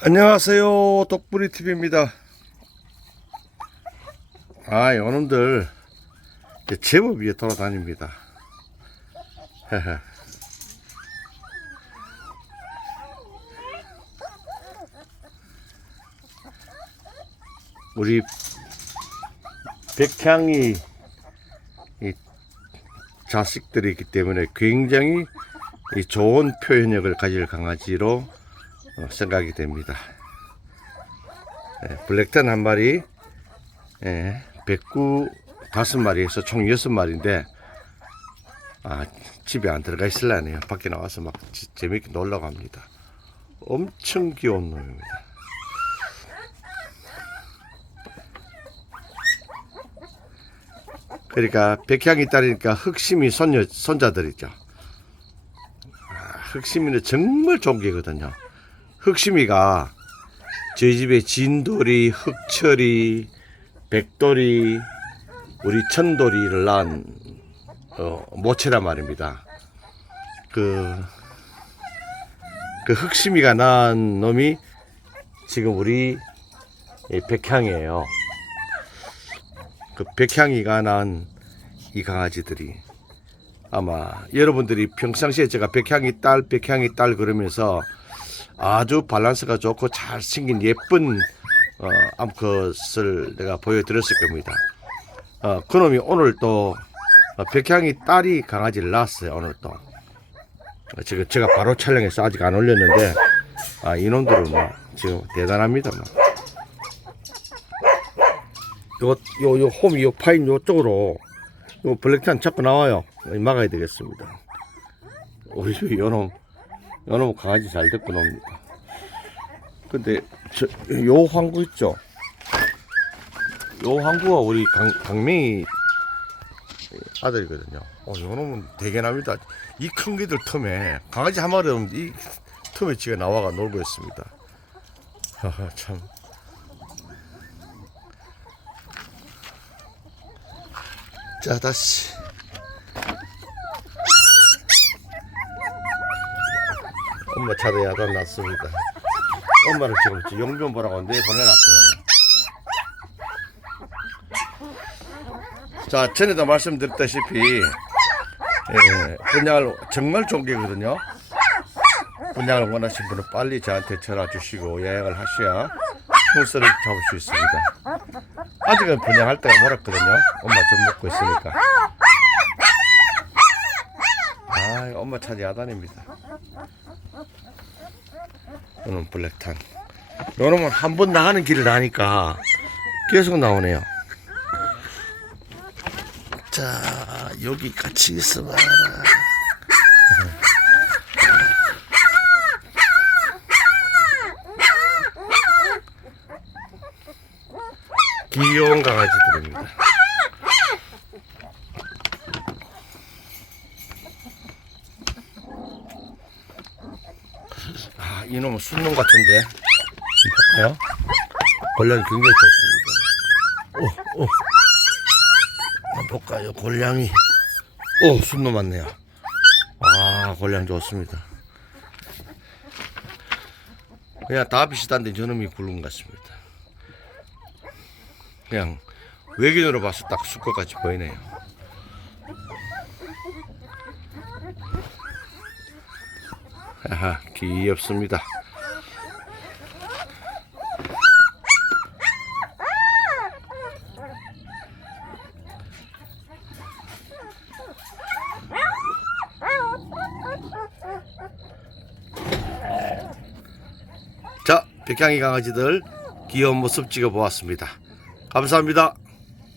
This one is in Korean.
안녕하세요. 독불이 TV입니다. 아, 요놈들 제법 위에 돌아다닙니다. 우리 백향이 이 자식들이기 때문에 굉장히 이 좋은 표현력을 가질 강아지로 어, 생각이 됩니다. 예, 블랙턴 한 마리, 예, 백구 다섯 마리에서 총 여섯 마리인데, 아, 집에 안 들어가 있을라네요. 밖에 나와서 막 지- 재밌게 놀러 갑니다. 엄청 귀여운 놈입니다. 그러니까 백향이 딸이니까 흑심이 손녀, 손자들이죠. 아, 흑심이는 정말 좋은 개거든요. 흑심이가 저희 집에 진돌이, 흑철이, 백돌이, 우리 천돌이를 낳은 어, 모체란 말입니다. 그, 그 흑심이가 낳은 놈이 지금 우리 이 백향이에요. 그 백향이가 낳은 이 강아지들이 아마 여러분들이 평상시에 제가 백향이 딸, 백향이 딸 그러면서 아주 밸런스가 좋고 잘생긴 예쁜 어, 암컷을 내가 보여드렸을 겁니다. 어, 그놈이 오늘 또 어, 백향이 딸이 강아지를 낳았어요. 오늘 또 어, 지금 제가 바로 촬영해서 아직 안 올렸는데 아, 이놈들은 뭐 지금 대단합니다. 뭐. 요, 요, 요 홈, 요 파인 요쪽으로 요 블랙탄 자꾸 나와요. 막아야 되겠습니다. 집에 요놈, 요놈 강아지 잘 데리고 놉니다. 근데 저, 요 황구 있죠? 요 황구가 우리 강, 강맹이 아들이거든요. 어, 요놈은 대견합니다. 이 큰 개들 틈에 강아지 한 마리 없는데 이 틈에 지가 나와가 놀고 있습니다. 하하, 참. 자, 다시. 엄마 차례 야단 났습니다. 엄마를 지금 용변 보라고 내 보내놨거든요. 자, 전에도 말씀드렸다시피, 예, 분양을 정말 좋은 게거든요. 분양을 원하신 분은 빨리 저한테 전화 주시고 예약을 하셔야 순서를 잡을 수 있습니다. 아직은 분양할 때가 멀었거든요. 엄마 좀 먹고 있으니까. 아, 엄마 차지 야단입니다. 이놈 블랙탄. 요놈은 한 번 나가는 길을 나니까 계속 나오네요. 자, 여기 같이 있어봐라. 귀여운 강아지들입니다. 아, 이놈은 순놈 같은데. 볼까요? 골량이 굉장히 좋습니다. 오, 오. 볼까요? 골량이. 오, 순놈 맞네요. 아, 골량 좋습니다. 그냥 다 비슷한데 저놈이 굵은 것 같습니다. 그냥 외견으로 봐서 딱 수컷같이 보이네요. 아하, 귀엽습니다. 자, 백향이 강아지들 귀여운 모습 찍어 보았습니다. 감사합니다.